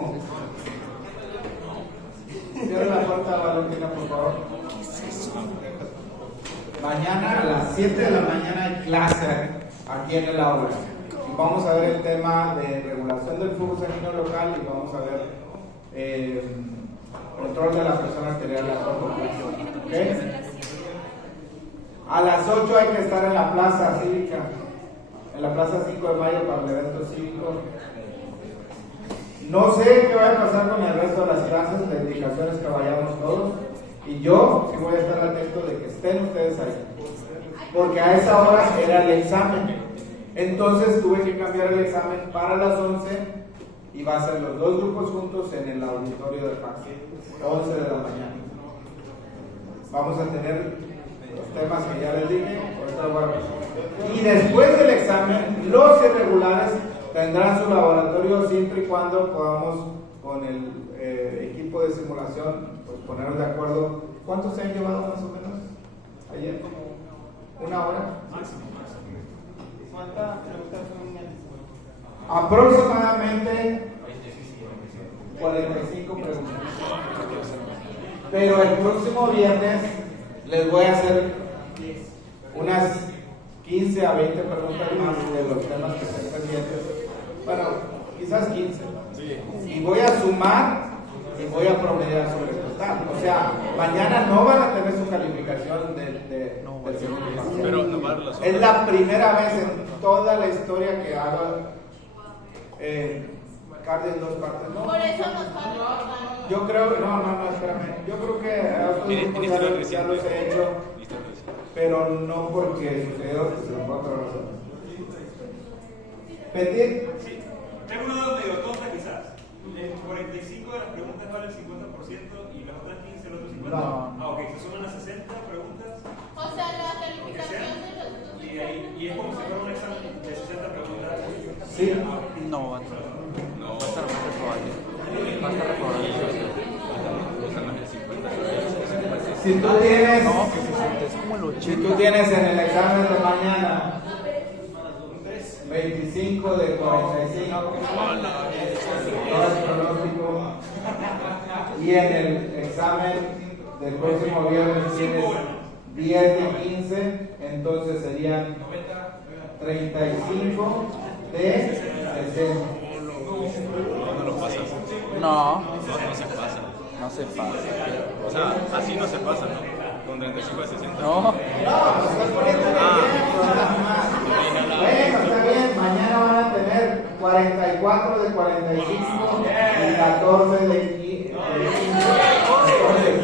último. Cierra la puerta, Valentina, por favor. Mañana a las 7 de la mañana hay clase aquí en el aula. Y vamos a ver el tema de regulación del flujo sanguíneo local y vamos a ver control de la presión arterial a corto plazo. ¿Okay? A las 8 hay que estar en la plaza cívica, en la plaza 5 de mayo para el evento cívico. No sé qué va a pasar con el resto de las clases, la indicación es que vayamos todos. Y yo sí voy a estar atento de que estén ustedes ahí. Porque a esa hora era el examen. Entonces tuve que cambiar el examen para las 11 y va a ser los dos grupos juntos en el auditorio de Fax, 11 de la mañana. Vamos a tener los temas que ya les dije. Y después del examen, los irregulares tendrán su laboratorio siempre y cuando podamos con el equipo de simulación pues ponernos de acuerdo. ¿Cuántos se han llevado más o menos ayer? ¿Una hora? ¿Cuántas preguntas son? Aproximadamente 45 preguntas. Pero el próximo viernes les voy a hacer unas 15 a 20 preguntas más de los temas que estén pendientes. Bueno, quizás 15. Y voy a sumar y voy a promediar sobre el total. O sea, mañana no van a tener su calificación del segundo paso. Es la primera vez en toda la historia que hago cardio en dos partes. ¿No? Por eso nos falta. Yo creo, no, espérame. Yo creo que a otros grupos ya los he hecho, pero no porque sucedió que se lo va a probar. ¿Petit? Sí, tengo una duda medio tonta quizás. El 45 de las preguntas vale el 50% y las otras 15 el otro 50%. No. Ah, ok, se suman las 60 preguntas. O sea, la calificación de los dos. Y es como si fuera un examen de 60 preguntas. Sí. No, va a estar más reprobable. Va a estar reprobable. Si tú tienes, No, que 60 es como el 80. si tú tienes en el examen de mañana 25 de 45, no es pronóstico, y en el examen del próximo viernes tienes 10 de 15, entonces serían 35 de 60. No, No se pasa. no se pasa. O sea, así no se pasa, ¿no? Con 35 de 60. No, No, estás poniendo bueno, está bien, mañana van a tener 44 de 45 y 14 de 15, entonces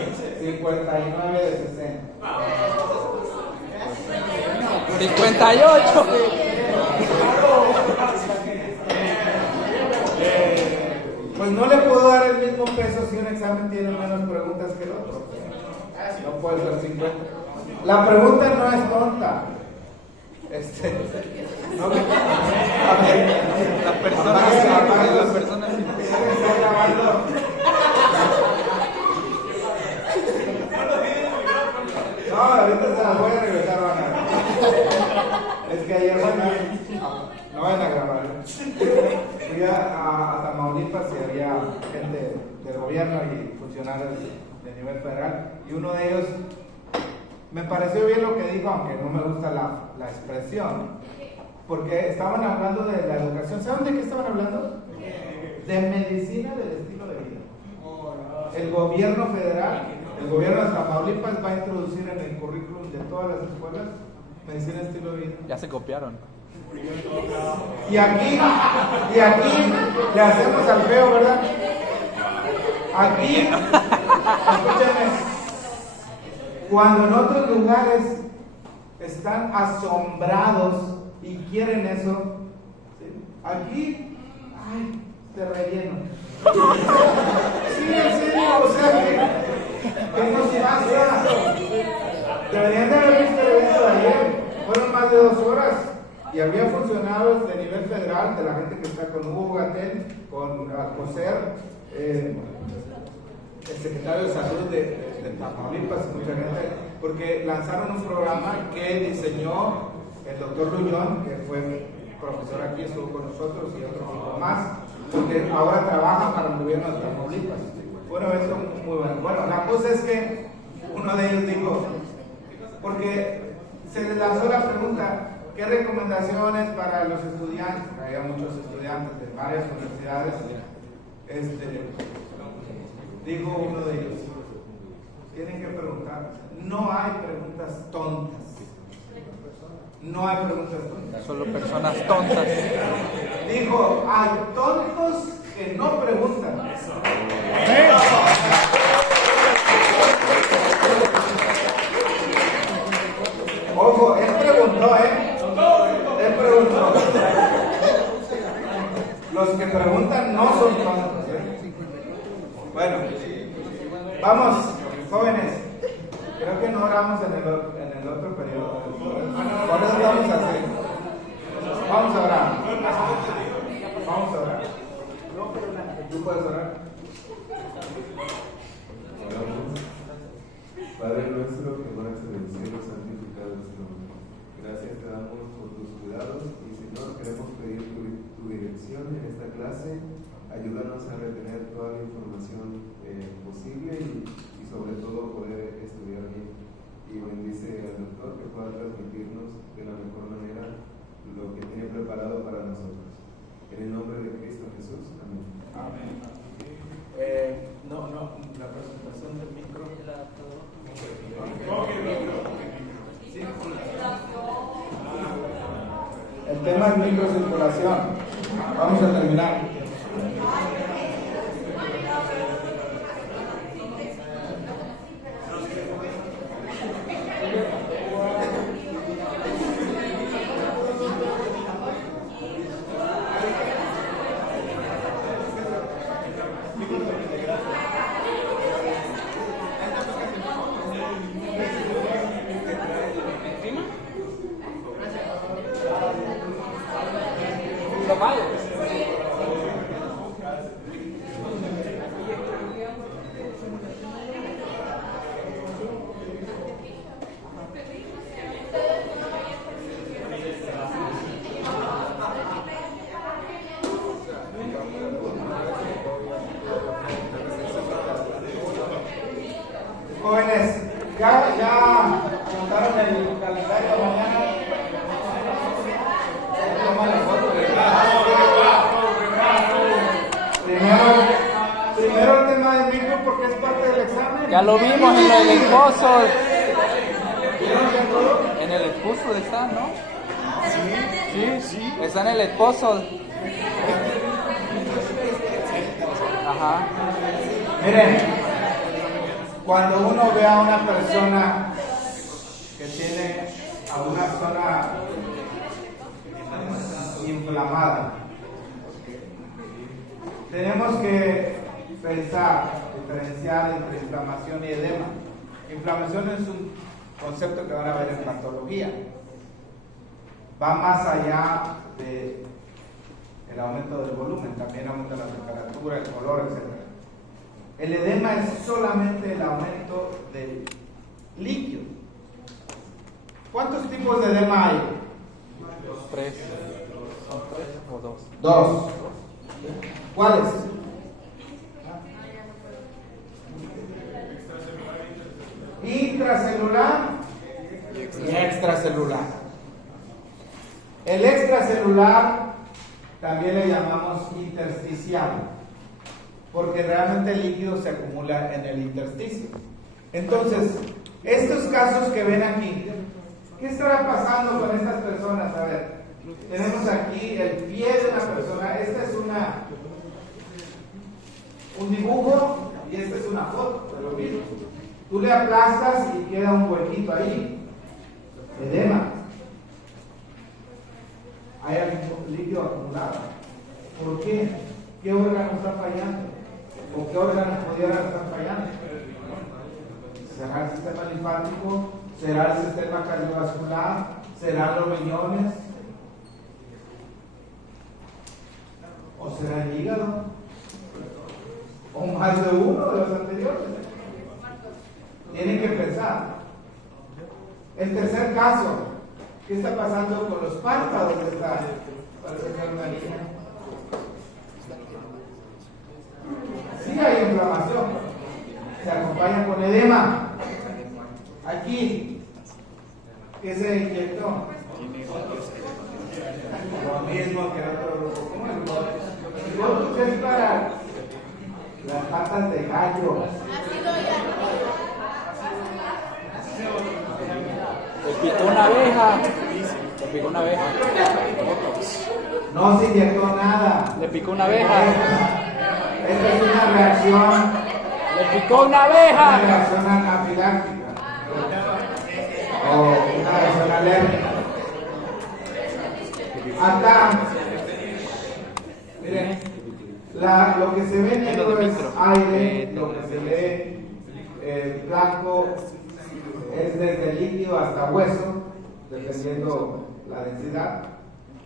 59 de 60. 58. Pues no le puedo dar el mismo peso si un examen tiene menos preguntas que el otro. No puede ser 50. La pregunta no es tonta. No, a ver, La persona sí. está grabando. No, ahorita se las voy a regresar, van a ver. Es que ayer no van a grabar. Fui a Tamaulipas y había gente del gobierno y funcionarios de nivel federal, y uno de ellos me pareció bien lo que dijo, aunque no me gusta la expresión, porque estaban hablando de la educación. ¿Saben de qué estaban hablando? De medicina del estilo de vida. El gobierno federal, el gobierno de Tamaulipas va a introducir en el currículum de todas las escuelas medicina del estilo de vida. Ya se copiaron. Y aquí le hacemos al feo, ¿verdad? Aquí, escúchame, cuando en otros lugares están asombrados y quieren eso, ¿sí? Aquí, ay, te relleno. Sí, en serio, o sea que nos pasa. Deberían de haber visto el evento de ayer, fueron más de 2 horas. Y había funcionarios de nivel federal, de la gente que está con Hugo Gatell, con Alcocer, el secretario de Salud de Tamaulipas, mucha gente, porque lanzaron un programa que diseñó el doctor Luñón, que fue profesor aquí, estuvo con nosotros, y otro grupo más, porque ahora trabaja para el gobierno de Tamaulipas. Fue un evento muy bueno. Bueno, la cosa es que uno de ellos dijo, porque se les lanzó la pregunta, ¿qué recomendaciones para los estudiantes? Había muchos estudiantes de varias universidades. Dijo uno de ellos, tienen que preguntar, no hay preguntas tontas. No hay preguntas tontas. Solo personas tontas. Dijo, hay tontos que no preguntan. Ojo, él preguntó, Él preguntó. Los que preguntan no son tontos, Bueno, vamos, jóvenes. Creo que no oramos en el otro periodo. ¿Cuál es lo que vamos a hacer? Vamos a orar. Vamos a orar. ¿Tú puedes orar? Oramos. Padre nuestro que moras en el cielo, santificado es tu nombre. Gracias te damos por tus cuidados y Señor, queremos pedir tu dirección en esta clase. Ayúdanos a retener toda la información posible y sobre todo poder estudiar bien. Y bendice al doctor que pueda transmitirnos de la mejor manera lo que tiene preparado para nosotros. En el nombre de Cristo Jesús. Amén. Amén. La presentación del micro. El tema es microcirculación. Vamos a terminar. Jóvenes, ya montaron el calendario mañana. Primero el tema del micro porque es parte del examen. Ya lo vimos en el esposo. ¿Vieron ya todo? En el esposo está, ¿no? Sí. Está en el esposo. Ajá. Miren, cuando uno ve a una persona que tiene a una zona inflamada, tenemos que pensar, diferenciar entre inflamación y edema. Inflamación es un concepto que van a ver en patología. Va más allá del aumento del volumen, también aumenta la temperatura, el color, etc. El edema es solamente el aumento del líquido. ¿Cuántos tipos de edema hay? 3. ¿Son 3 o 2? 2. ¿Cuáles? Intracelular y extracelular. El extracelular también le llamamos intersticial, porque realmente el líquido se acumula en el intersticio. Entonces, estos casos que ven aquí, ¿qué estará pasando con estas personas? A ver, tenemos aquí el pie de una persona. Esta es un dibujo y esta es una foto de lo mismo. Tú le aplastas y queda un huequito ahí. Edema. Hay algún líquido acumulado. ¿Por qué? ¿Qué órgano está fallando? ¿O qué órganos pudieran estar fallando? ¿Será el sistema linfático? ¿Será el sistema cardiovascular? ¿Serán los riñones? ¿O será el hígado? ¿O más de uno de los anteriores? Tienen que pensar. El tercer caso, ¿qué está pasando con los párpados de esta? Parece ser una niña. inflamación. Se acompaña con edema. Aquí, ¿qué se inyectó? Lo mismo que otro grupo. ¿Cómo es el Botox? El Botox es para las patas de gallo. Ácido hialurónico. Le picó una abeja. Le picó una abeja. No se inyectó nada. Le picó una abeja. Esta es una reacción. Le picó una Una abeja. reacción anafiláctica. O una reacción alérgica. Acá, miren, lo que se ve negro es aire, lo que se ve blanco es desde líquido hasta hueso, dependiendo la densidad.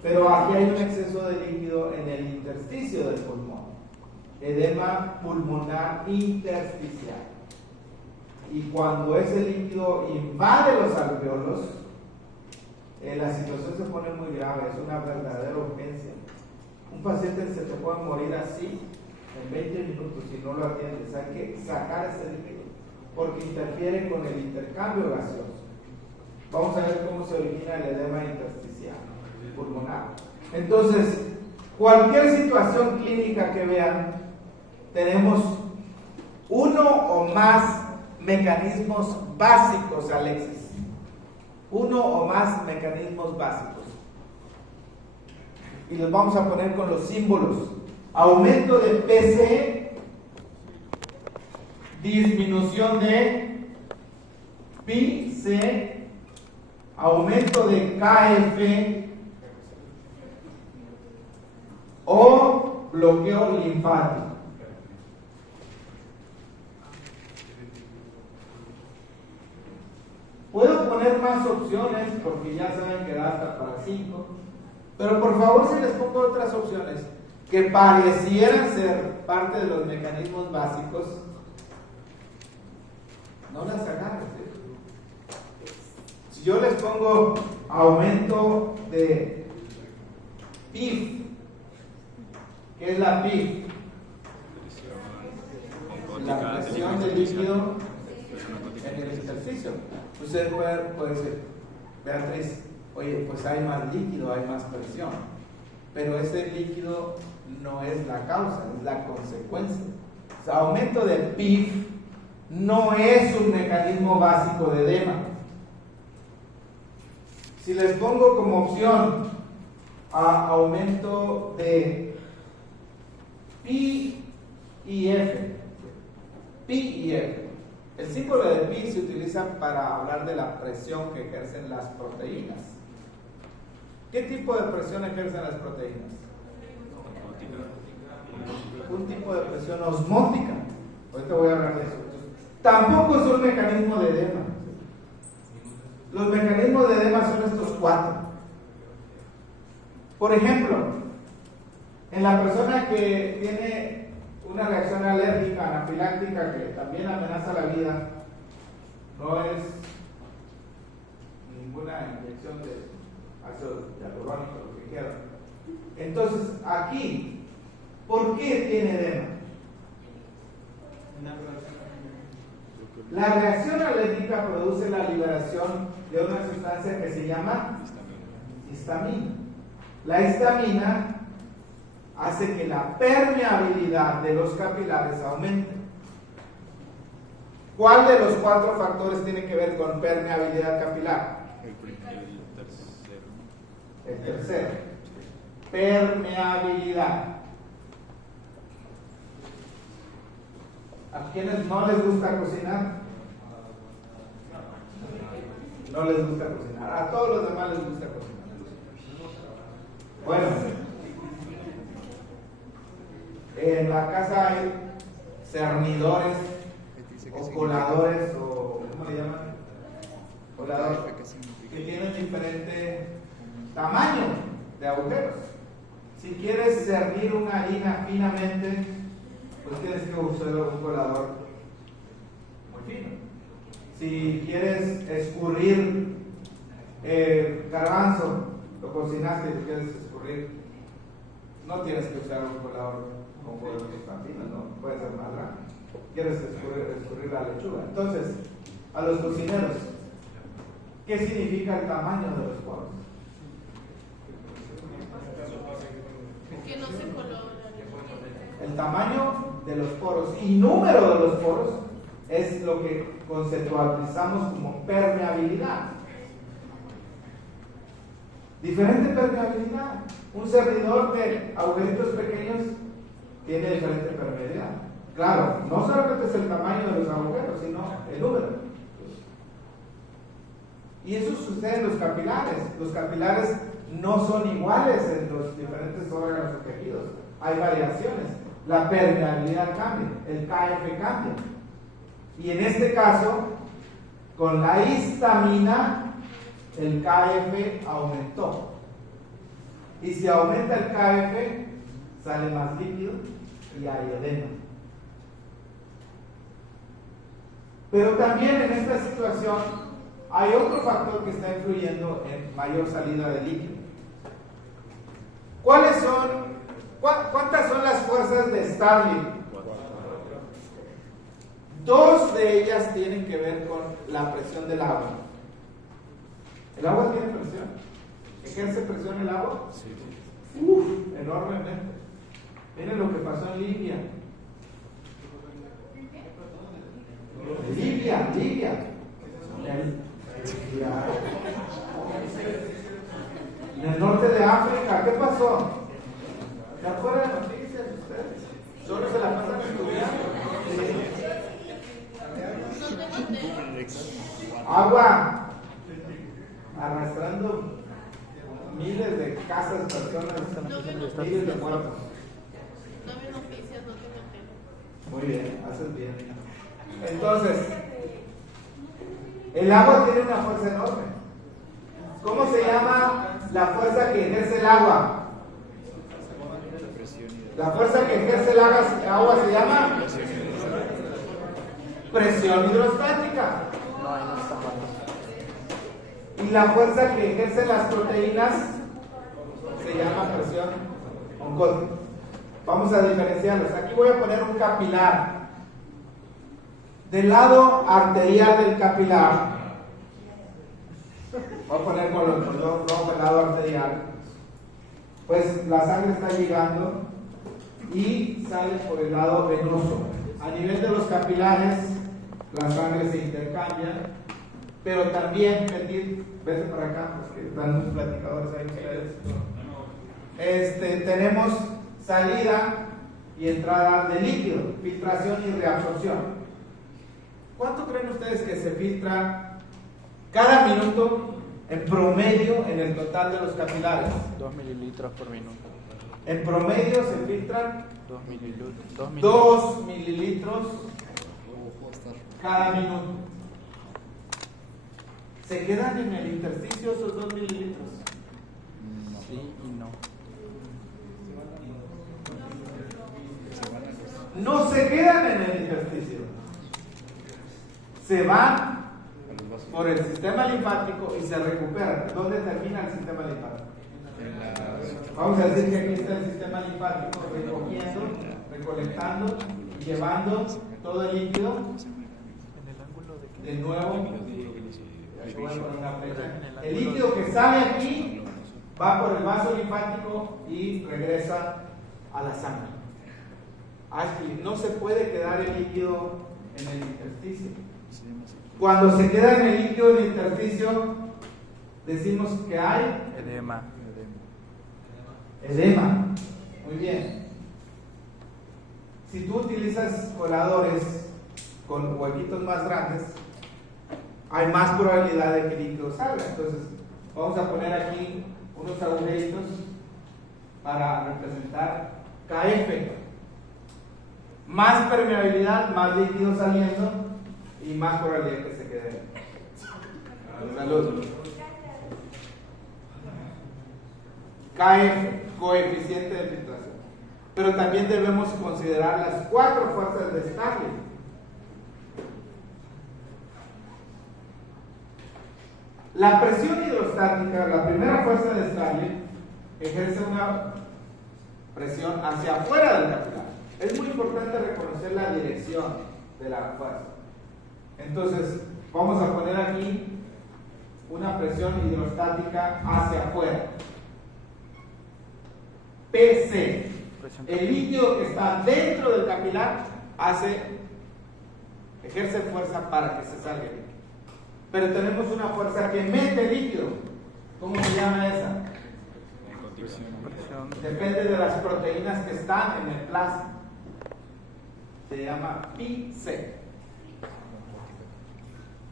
Pero aquí hay un exceso de líquido en el intersticio del pulmón. Edema pulmonar intersticial. Y cuando ese líquido invade los alveolos, la situación se pone muy grave, es una verdadera urgencia. Un paciente se te puede morir así en 20 minutos si no lo atiendes. Hay que sacar ese líquido porque interfiere con el intercambio gaseoso. Vamos a ver cómo se origina el edema intersticial pulmonar. Entonces, cualquier situación clínica que vean, tenemos uno o más mecanismos básicos, Alexis. Uno o más mecanismos básicos. Y los vamos a poner con los símbolos. Aumento de PC, disminución de PIC, aumento de KF o bloqueo linfático. Puedo poner más opciones porque ya saben que da hasta para 5, pero por favor, si les pongo otras opciones que parecieran ser parte de los mecanismos básicos, no las agarren. Si yo les pongo aumento de PIF, ¿qué es la PIF? La presión del líquido en el intersticio. Usted puede decir, Beatriz, oye, pues hay más líquido, hay más presión, pero ese líquido no es la causa, es la consecuencia. O sea, aumento de PIF no es un mecanismo básico de edema. Si les pongo como opción a aumento de Pi y F, el símbolo de pi se utiliza para hablar de la presión que ejercen las proteínas. ¿Qué tipo de presión ejercen las proteínas? Un tipo de presión osmótica. Ahorita voy a hablar de eso. Tampoco es un mecanismo de edema. Los mecanismos de edema son estos 4. Por ejemplo, en la persona que tiene una reacción alérgica anafiláctica que también amenaza la vida, no es ninguna inyección de ácido hialurónico, lo que quiera. Entonces, aquí, ¿por qué tiene edema? La reacción alérgica produce la liberación de una sustancia que se llama histamina. La histamina hace que la permeabilidad de los capilares aumente. ¿Cuál de los 4 factores tiene que ver con permeabilidad capilar? El tercero. Permeabilidad. ¿A quienes no les gusta cocinar? No les gusta cocinar. A todos los demás les gusta cocinar. Bueno, en la casa hay cernidores o coladores, o ¿cómo le llaman? Coladores, que tienen diferente tamaño de agujeros. Si quieres cernir una harina finamente, pues tienes que usar un colador muy fino. Si quieres escurrir garbanzo, lo cocinaste y quieres escurrir, no tienes que usar un colador como de los cantinas, ¿no? Puede ser más grande. Quieres escurrir la lechuga. Entonces, a los cocineros, ¿qué significa el tamaño de los poros? Que no se colora. El tamaño de los poros y número de los poros es lo que conceptualizamos como permeabilidad. Diferente permeabilidad. Un servidor de agujeritos pequeños tiene diferente permeabilidad. Claro, no solamente es el tamaño de los agujeros, sino el número. Y eso sucede en los capilares. Los capilares no son iguales en los diferentes órganos o tejidos. Hay variaciones. La permeabilidad cambia, el KF cambia. Y en este caso, con la histamina, el KF aumentó. Y si aumenta el KF, sale más líquido y hay edema. Pero también en esta situación hay otro factor que está influyendo en mayor salida de líquido. ¿Cuáles son? ¿Cuántas son las fuerzas de Starling? 2 de ellas tienen que ver con la presión del agua. ¿El agua tiene presión? ¿Ejerce presión el agua? Sí. Enormemente. Miren lo que pasó en Libia. Libia. En el norte de África, ¿qué pasó? ¿Ya fuera de noticias ustedes? Solo se la pasan estudiando. Agua arrastrando miles de casas, personas, miles de muertos. No vi noticias, no tengo tiempo. Muy bien, haces bien. Entonces, el agua tiene una fuerza enorme. ¿Cómo se llama la fuerza que ejerce el agua? La fuerza que ejerce el agua se llama presión hidrostática. No, ahí no está mal. Y la fuerza que ejercen las proteínas se llama presión oncótica. Vamos a diferenciarlos. Aquí voy a poner un capilar. Del lado arterial del capilar, voy a poner con el lado arterial, pues la sangre está llegando y sale por el lado venoso. A nivel de los capilares, la sangre se intercambia, pero también, vete para acá, porque están los platicadores ahí ustedes. Tenemos salida y entrada de líquido, filtración y reabsorción. ¿Cuánto creen ustedes que se filtra cada minuto en promedio en el total de los capilares? 2 mililitros por minuto. En promedio se filtran 2 mililitros. 2 mililitros cada minuto. ¿Se quedan en el intersticio esos 2 mililitros? Sí y no. No se quedan en el intersticio. Se van por el sistema linfático y se recuperan. ¿Dónde termina el sistema linfático? Vamos a decir que aquí está el sistema linfático recogiendo, recolectando y llevando todo el líquido de nuevo. El líquido que sale aquí va por el vaso linfático y regresa a la sangre. Aquí no se puede quedar el líquido en el intersticio. Cuando se queda en el líquido del intersticio, decimos que hay Edema. edema. Muy bien. Si tú utilizas coladores con huequitos más grandes, hay más probabilidad de que el líquido salga. Entonces, vamos a poner aquí unos agujeritos para representar KF. Más permeabilidad, más líquido saliendo y más probabilidad que se quede. Salud. KF, coeficiente de filtración. Pero también debemos considerar las 4 fuerzas de Starling. La presión hidrostática, la primera fuerza de Starling, ejerce una presión hacia afuera del capilar. Es muy importante reconocer la dirección de la fuerza. Entonces, vamos a poner aquí una presión hidrostática hacia afuera. PC. El líquido que está dentro del capilar ejerce fuerza para que se salga el líquido. Pero tenemos una fuerza que mete líquido. ¿Cómo se llama esa? Depende de las proteínas que están en el plasma. Se llama PIC.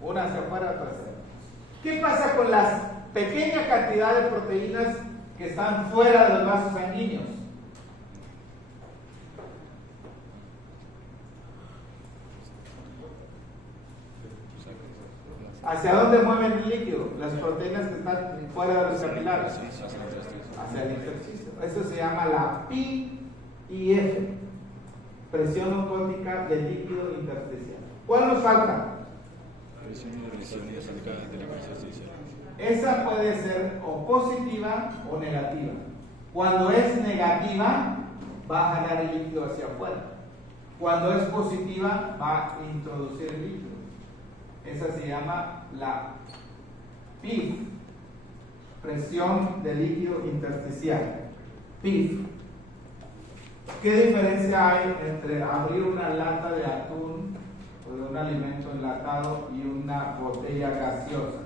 Una hacia afuera, otra hacia adentro. ¿Qué pasa con las pequeñas cantidades de proteínas que están fuera de los vasos sanguíneos? ¿Hacia dónde mueven el líquido? Las proteínas que están fuera de los capilares. Hacia el intersticio. Eso se llama la PIF, presión osmótica del líquido intersticial. ¿Cuál nos falta? Esa puede ser o positiva o negativa. Cuando es negativa, va a jalar el líquido hacia afuera. Cuando es positiva, va a introducir el líquido. Esa se llama la PIF, presión de líquido intersticial. PIF. ¿Qué diferencia hay entre abrir una lata de atún o de un alimento enlatado y una botella gaseosa?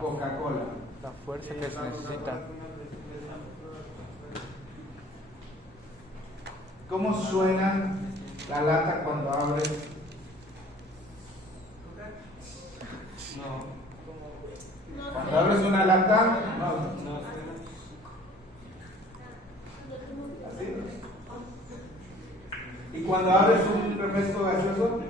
Coca-Cola. La fuerza que se necesita. ¿Cómo suena la lata cuando abres? No Cuando sé. abres una lata, no. ¿Así? ¿Y cuando abres un refresco gaseoso?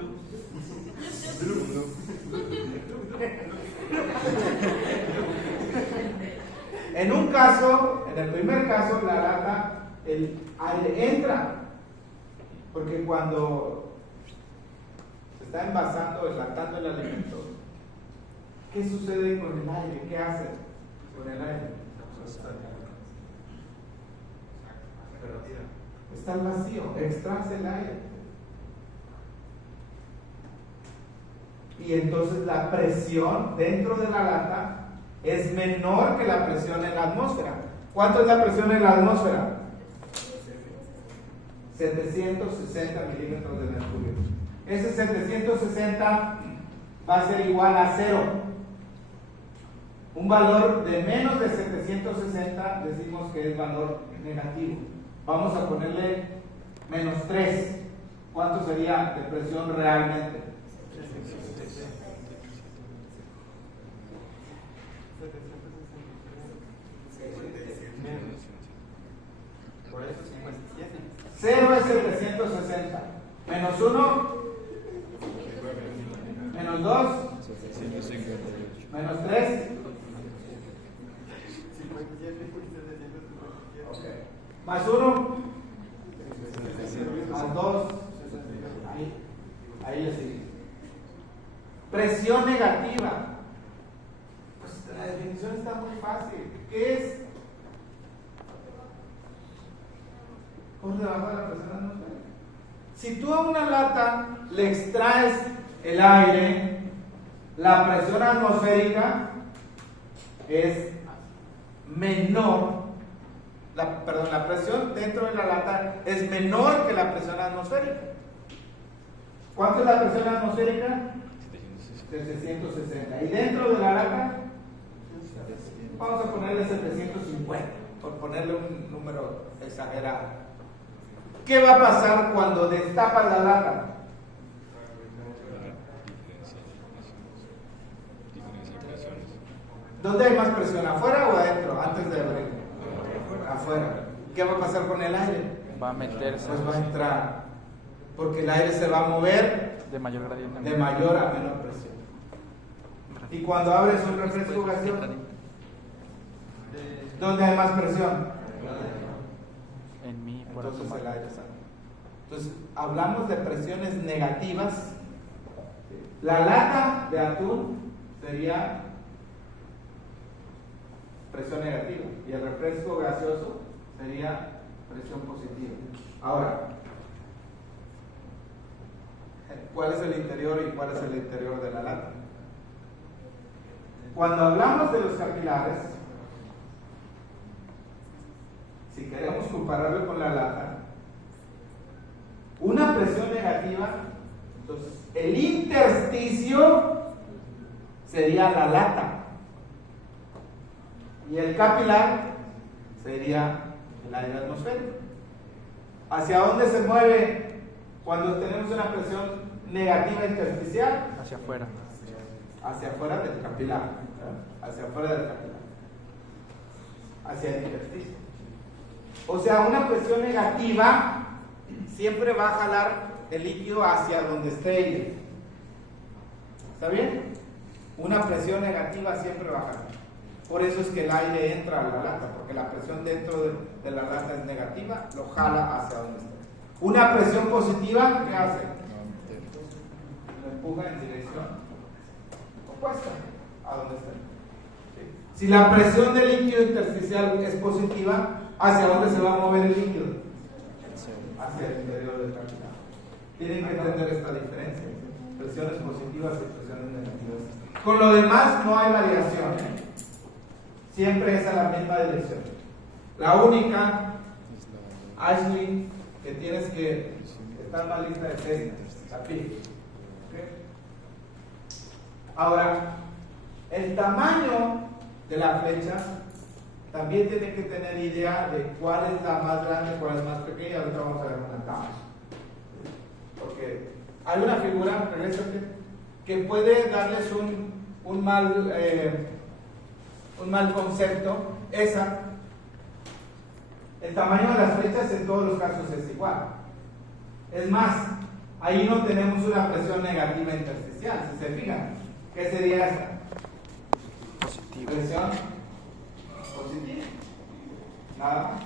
En un caso, en el primer caso, la lata, el aire entra, porque cuando se está envasando, enlatando el alimento, ¿qué sucede con el aire? ¿Qué hace con el aire? Está el vacío, extrae el aire. Y entonces la presión dentro de la lata es menor que la presión en la atmósfera. ¿Cuánto es la presión en la atmósfera? 760 milímetros de mercurio. Ese 760 va a ser igual a 0. Un valor de menos de 760 decimos que es valor negativo. Vamos a ponerle menos 3. ¿Cuánto sería de presión realmente? Por eso 57. 0 es 760. Menos 1. Menos 2. Menos 3. 57 Okay. Más 1. Más 2. Ahí le sigue. Presión negativa. Pues la definición está muy fácil. ¿Qué es? Por debajo de la presión atmosférica. Si tú a una lata le extraes el aire, la presión atmosférica es menor. La presión dentro de la lata es menor que la presión atmosférica. ¿Cuánto es la presión atmosférica? 760. ¿Y dentro de la lata? Vamos a ponerle 750, por ponerle un número exagerado. ¿Qué va a pasar cuando destapas la lata? ¿Dónde hay más presión? ¿Afuera o adentro? Antes de abrir. Afuera. ¿Qué va a pasar con el aire? Va a meterse. Pues va a entrar. Porque el aire se va a mover De mayor gradiente. de mayor a menor presión. Y cuando abres un refresco gaseoso, ¿dónde hay más presión? En mí, por Entonces tomar. el aire sale. Entonces, hablamos de presiones negativas. La lata de atún sería presión negativa y el refresco gaseoso sería presión positiva. Ahora, cuál es el interior y cuál es el interior de la lata. Cuando hablamos de los capilares, si queremos compararlo con la lata, una presión negativa, entonces el intersticio sería la lata y el capilar sería el aire atmosférico. ¿Hacia dónde se mueve cuando tenemos una presión negativa intersticial? Hacia afuera. Hacia afuera del capilar, hacia afuera del capilar, hacia el intersticio. O sea, una presión negativa siempre va a jalar el líquido hacia donde esté ella. ¿Está bien? Una presión negativa siempre va a jalar. Por eso es que el aire entra a la lata, porque la presión dentro de la lata es negativa, lo jala hacia donde esté. Una presión positiva, ¿qué hace? Lo empuja en dirección opuesta a donde esté. Si la presión del líquido intersticial es positiva, ¿hacia dónde se va a mover el líquido? Hacia el interior del capilar. Tienen que entender esta diferencia: presiones positivas y presiones negativas. Con lo demás no hay variación, siempre es a la misma dirección. La única, Ashley, que tienes que estar más lista es esta, la pi. Ahora, el tamaño de la flecha también tiene que tener idea de cuál es la más grande, cuál es más pequeña. Ahorita vamos a ver una tabla, porque hay una figura, regrésate, que puede darles un mal concepto. Esa, el tamaño de las flechas en todos los casos es igual. Es más, ahí no tenemos una presión negativa intersticial. Si se fijan, ¿qué sería esta? Positivo. Presión positiva, nada más.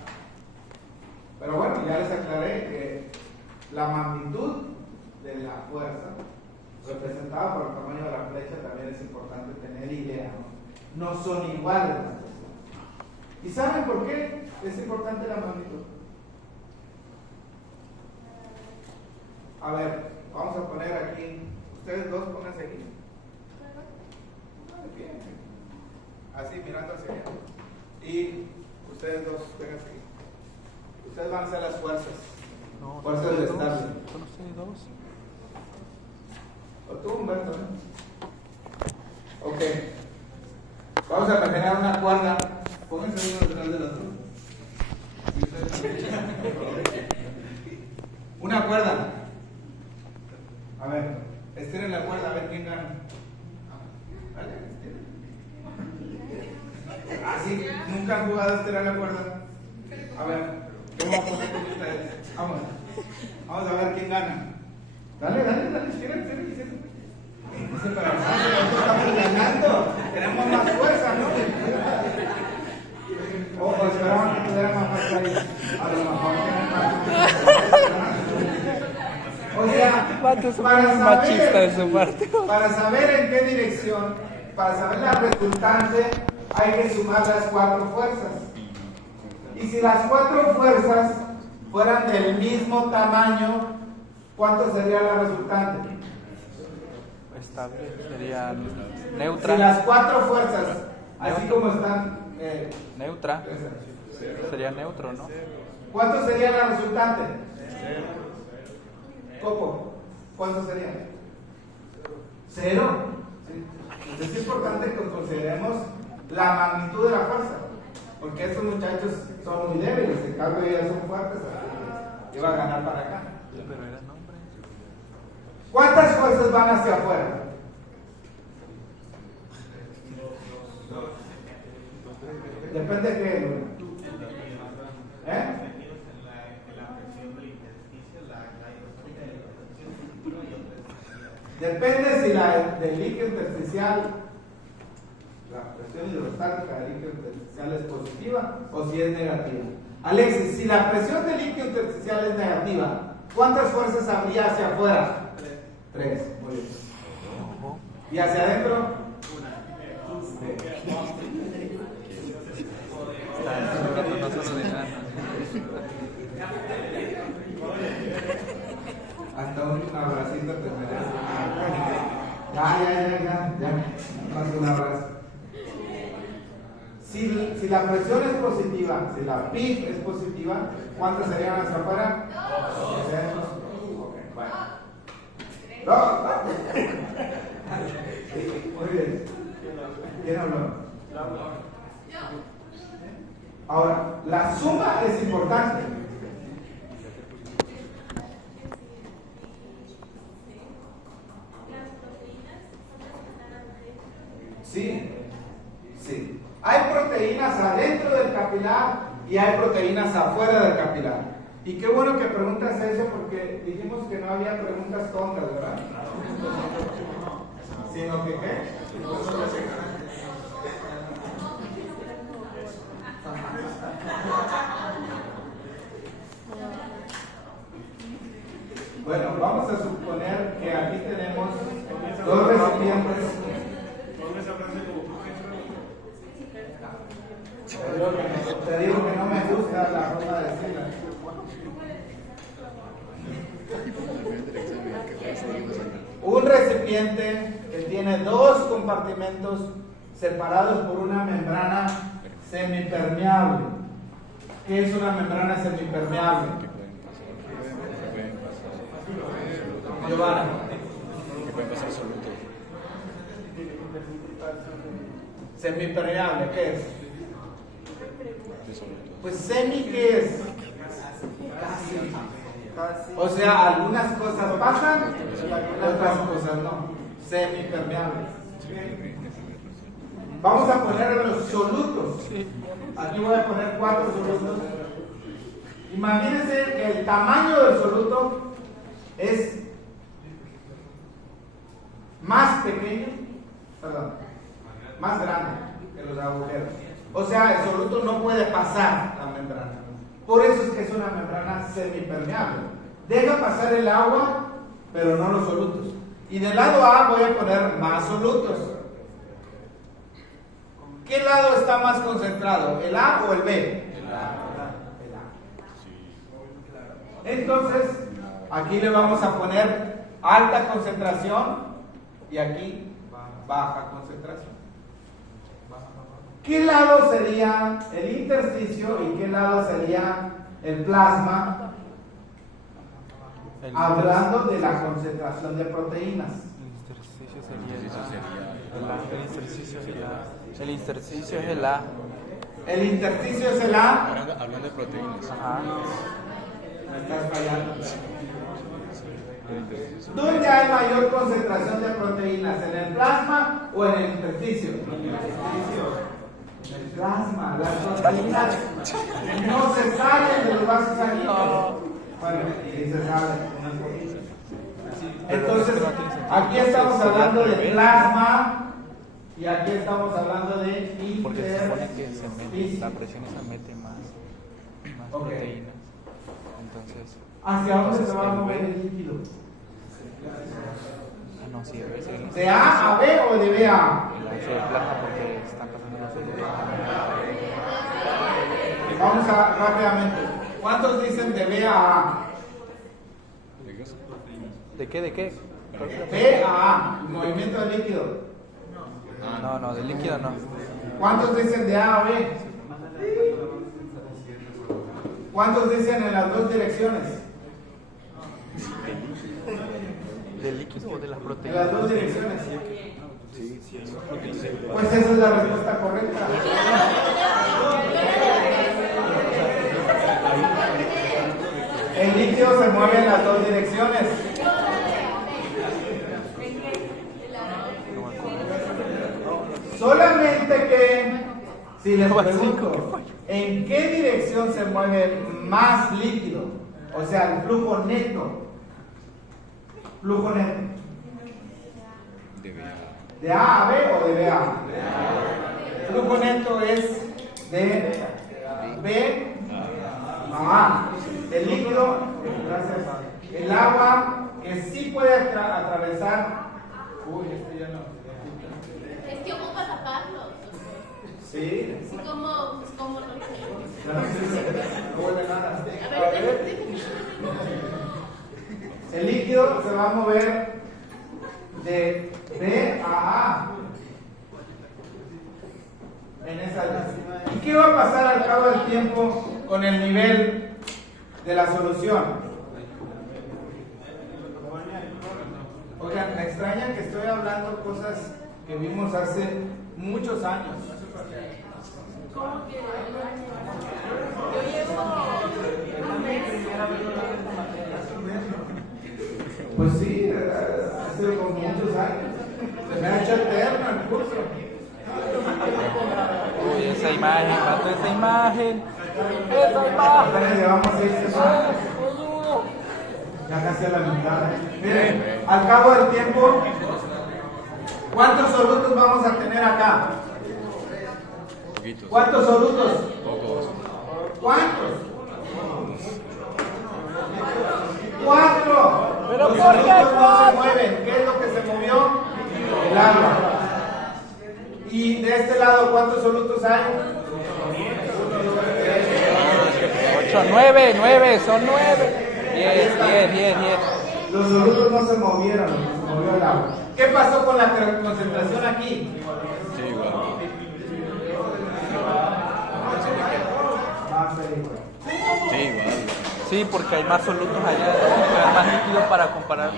Pero bueno, ya les aclaré que la magnitud de la fuerza representada por el tamaño de la flecha también es importante tener idea, ¿no? No son iguales las presiones. ¿Y saben por qué es importante la magnitud? A ver, vamos a poner aquí, ustedes dos pónganse aquí. Así, mirando hacia allá. Y ustedes dos, vénganse aquí. Ustedes van a hacer las fuerzas. No, Fuerzas solo de ustedes estable. dos. Solo ustedes dos. O tú, Humberto, Ok. Vamos a imaginar una cuerda. Pónganse uno detrás del otro. Y ustedes también. Una cuerda. A ver, estiren la cuerda a ver quién gana. Vale, estiren. Así, nunca han jugado a estirar la cuerda. A ver, ¿qué vamos a poner con ustedes? Vamos a ver quién gana. Dale, estiren. Dice, para nosotros estamos ganando, tenemos más fuerza, ¿no? Ojo, esperaban que tuviera más fuerza ahí. A lo mejor tienen más. O sea, para saber en qué dirección, para saber la resultante, hay que sumar las cuatro fuerzas. Y si las cuatro fuerzas fueran del mismo tamaño, ¿cuánto sería la resultante? Estable, sería neutra. Si las cuatro fuerzas, así como están, Neutra. Sería neutro, ¿no? ¿cuánto sería la resultante? Coco, ¿cuánto sería? Cero. ¿Sí? Es importante que consideremos la magnitud de la fuerza, porque estos muchachos son muy débiles, en cambio ellos son fuertes, iba a ganar para acá. Pero era nombre. ¿Cuántas fuerzas van hacia afuera? Depende de qué, Luna. Depende si del líquido intersticial, la presión hidrostática del líquido intersticial es positiva o si es negativa. Alexis, si la presión del líquido intersticial es negativa, ¿cuántas fuerzas habría hacia afuera? Tres. Muy bien. ¿Y hacia adentro? No solo de nada. Hasta un abracito te merece. Ya. Más un abrazo. Si la presión es positiva, si la PIF es positiva, ¿cuántas serían hasta afuera? 2. Ok, bueno. Muy bien. ¿Quién habló? Ahora, la suma es importante. Sí. Hay proteínas adentro del capilar y hay proteínas afuera del capilar. Y qué bueno que preguntas eso porque dijimos que no había preguntas tontas, ¿verdad? Sino que ¿qué? Bueno, vamos a suponer que aquí tenemos 2 recipientes. Te digo que no me gusta la forma de decirla. Un recipiente que tiene 2 compartimentos separados por una membrana semipermeable. ¿Qué es una membrana semipermeable? Giovanna. Que pueden pasar solutos. Semipermeable, ¿qué es? De Pues semi, ¿qué es? Casi. O sea, algunas cosas pasan y otras cosas no. Semipermeables. Vamos a poner los solutos. Aquí voy a poner 4 solutos. Imagínense que el tamaño del soluto es más pequeño, más grande que los agujeros. O sea, el soluto no puede pasar la membrana. Por eso es que es una membrana semipermeable. Deja pasar el agua, pero no los solutos. Y del lado A voy a poner más solutos. ¿Qué lado está más concentrado? ¿El A o el B? El A. Entonces, aquí le vamos a poner alta concentración y aquí baja concentración. ¿Qué lado sería el intersticio y qué lado sería el plasma? Hablando de la concentración de proteínas. El intersticio es el A. El intersticio es el A. Hablando de proteínas. Ajá. Me estás fallando. ¿Dónde hay mayor concentración de proteínas? ¿En el plasma o en el intersticio? El plasma, las proteínas no se salen de los vasos sanguíneos. Bueno, sí se salen. Entonces, aquí estamos hablando de plasma y aquí estamos hablando de Porque se supone que se mete, la presión se mete más proteínas. Entonces, ¿hacia dónde se va a mover el líquido? no, sí, debe ser ¿De A a B o de B a A? el plasma porque están pasando los solutos. Vamos a rápidamente. ¿Cuántos dicen de B a A? ¿De qué? ¿De qué? B a A, movimiento de líquido. No, de líquido no. ¿Cuántos dicen de A a B? ¿Cuántos dicen en las 2 direcciones? ¿De líquido o de las En proteínas? las 2 direcciones. Pues esa es la respuesta correcta. El líquido se mueve en las 2 direcciones. Solamente que, si les pregunto, ¿en qué dirección se mueve más líquido? O sea, el flujo neto. Flujo neto. ¿De A a B o de B a A? El flujo neto es de B a A. El líquido, gracias. El agua que sí puede atravesar. Uy, este ya no. Es que ocupa taparlos. Sí. Así como no sé. No huele nada. A ver, déjame. El líquido se va a mover de B a A en esa línea. ¿Y qué va a pasar al cabo del tiempo con el nivel de la solución? Oigan, me extraña que estoy hablando cosas que vimos hace muchos años. ¿Cómo que? Yo llevo un mes. Pues sí, hace como muchos años. Se me ha hecho eterno el curso. Uy, esa imagen, mato esa imagen. Esa imagen. Apenas llevamos 6 semanas. Ya casi a la mitad. Miren, al cabo del tiempo, ¿cuántos solutos vamos a tener acá? Poquitos. ¿Cuántos solutos? Pocos. ¿Cuántos? 4. ¿Pero Los por qué solutos no se 4? mueven. ¿Qué es lo que se movió? El agua. Y de este lado, ¿cuántos solutos hay? 8, 9, son 9. 10. Los solutos no se movieron, se movió el agua. ¿Qué pasó con la concentración aquí? Sí, igual. Sí, igual. Sí, porque hay más solutos allá, hay más líquido para comparar.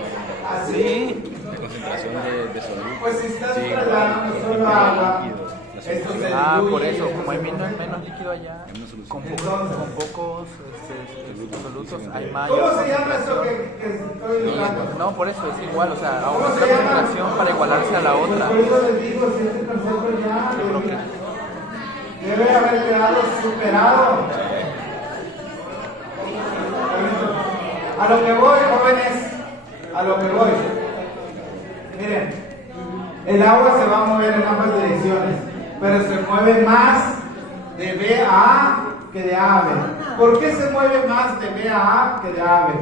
Sí. La concentración de solutos. Pues si estás Sí, igual. trasladando Porque solo hay agua, líquido. La esto solución. se Ah, diluye. por eso, como hay menos líquido allá, Hay una solución. con pocos solutos, hay más. ¿Cómo se llama eso que estoy usando? No, por eso es igual, o sea, ¿Cómo aumenta se la llama? concentración para igualarse a la otra. Por eso les digo, si este concepto ya Yo creo que debe haber quedado superado. A lo que voy, jóvenes, a lo que voy. Miren, el agua se va a mover en ambas direcciones, pero se mueve más de B a A que de A a B. ¿Por qué se mueve más de B a A que de A a B?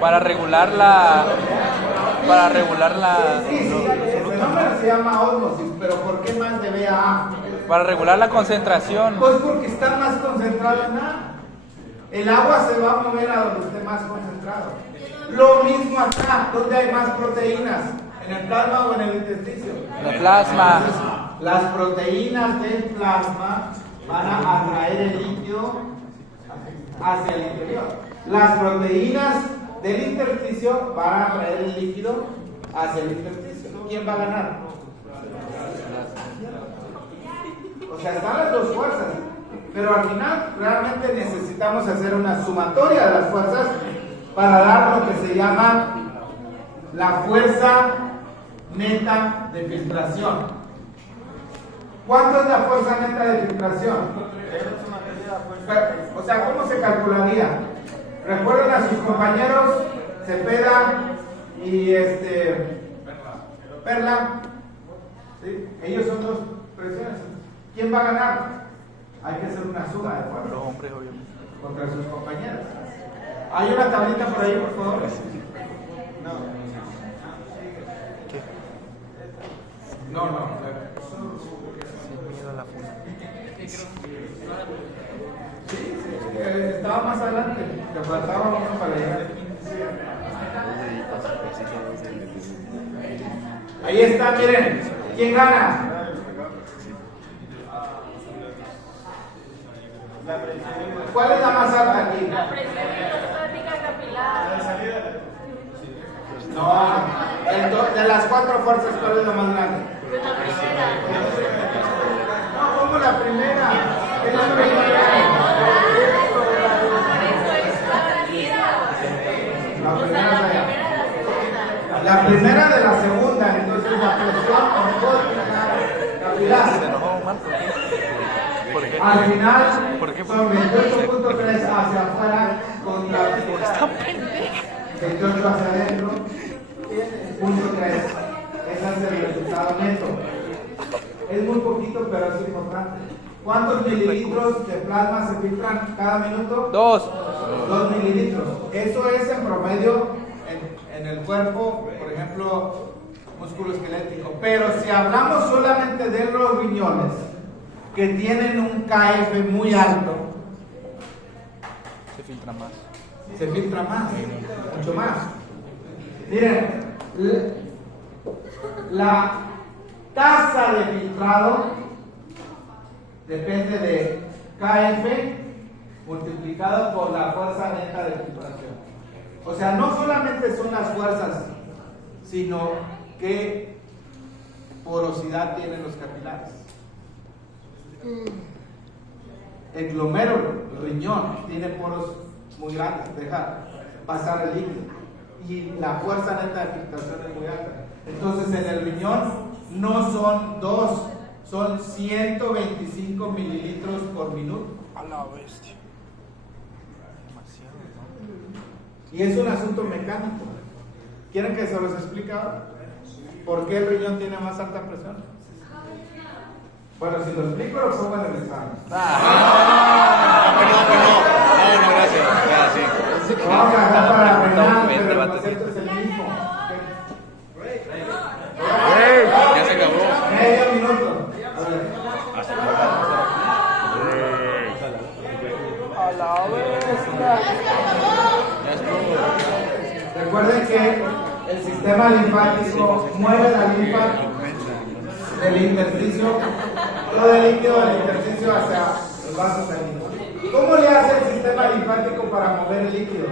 para regular la Sí, el fenómeno se llama ósmosis, pero ¿por qué más de B a A? para regular la concentración. Pues porque está más concentrado en A. El agua se va a mover a donde esté más concentrado. Lo mismo acá, donde hay más proteínas, en el plasma o en el intersticio. El plasma. Las proteínas del plasma van a atraer el líquido hacia el interior. Las proteínas del intersticio van a atraer el líquido hacia el intersticio. ¿Quién va a ganar? O sea, están las dos fuerzas, pero al final realmente necesitamos hacer una sumatoria de las fuerzas para dar lo que se llama la fuerza neta de filtración. ¿Cuánto es la fuerza neta de filtración? O sea, ¿cómo se calcularía? Recuerden a sus compañeros Cepeda y Perla. ¿Sí? Ellos son dos presiones. ¿Quién va a ganar? Hay que hacer una suma de Los fuerzas hombres, obviamente. contra sus compañeros. ¿Hay una tablita por ahí, por favor? ¿Qué? No. Sin miedo a la funa. Estaba más adelante. Te faltaba uno para llegar. Ahí está, miren. ¿Quién gana? ¿Cuál es la más alta aquí? La presión hidrostática capilar. No, de las 4 fuerzas, ¿cuál es la más grande? Pues la primera. No, ¿cómo la primera? Es la Por primera. eso es parecida. La O sea, primera la es allá. primera de la segunda. La primera de la segunda, entonces la presión capilar. ¿Se enojó Omar? ¿Por qué? ¿Por qué? Al final ¿Por qué? son 28.3 hacia afuera contra 28 hacia adentro, punto 3. Ese es el resultado neto. Es muy poquito, pero es importante. ¿Cuántos mililitros de plasma se filtran cada minuto? 2. 2 mililitros. Eso es en promedio en el cuerpo, por ejemplo, músculo esquelético. Pero si hablamos solamente de los riñones, que tienen un KF muy alto, Se filtra más. se filtra más, mucho más. Miren, la tasa de filtrado depende de KF multiplicado por la fuerza neta de filtración. O sea, no solamente son las fuerzas, sino qué porosidad tienen los capilares. El glomérulo, el riñón, tiene poros muy grandes, deja pasar el líquido. Y la fuerza neta de filtración es muy alta. Entonces, en el riñón no son 2, son 125 mililitros por minuto. A la bestia. Demasiado, ¿no? Y es un asunto mecánico. ¿Quieren que se los explique ahora? ¿Por qué el riñón tiene más alta presión? Bueno, si lo explico, lo pongo en el examen. No, gracias. Ya, sí. Vamos a dejar para la penal, Vente, pero el vato. concepto es el mismo. Ya se acabó. Medio minuto. A ver. A la bestia. Ya estuvo. Recuerden que el sistema linfático mueve la linfa del intersticio, todo el líquido del intersticio hacia los vasos sanguíneos. ¿Cómo le hace el sistema linfático para mover el líquido?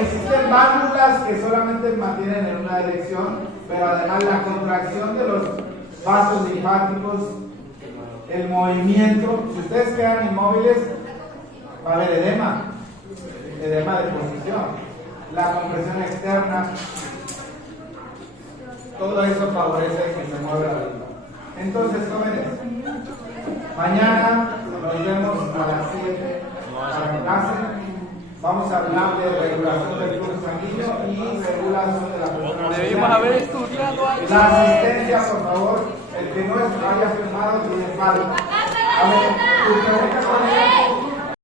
Existen válvulas que solamente mantienen en una dirección, pero además la contracción de los vasos linfáticos, el movimiento. Si ustedes quedan inmóviles, va a haber edema de posición. La compresión externa, todo eso favorece que se mueva la linfa. Entonces, jóvenes, mañana nos vemos a las 7 para la clase. Vamos a hablar de regulación del flujo sanguíneo y regulación de la presión Debimos haber arterial. estudiado antes. La asistencia, por favor, el que no haya firmado tiene falta. A ver, tu pregunta con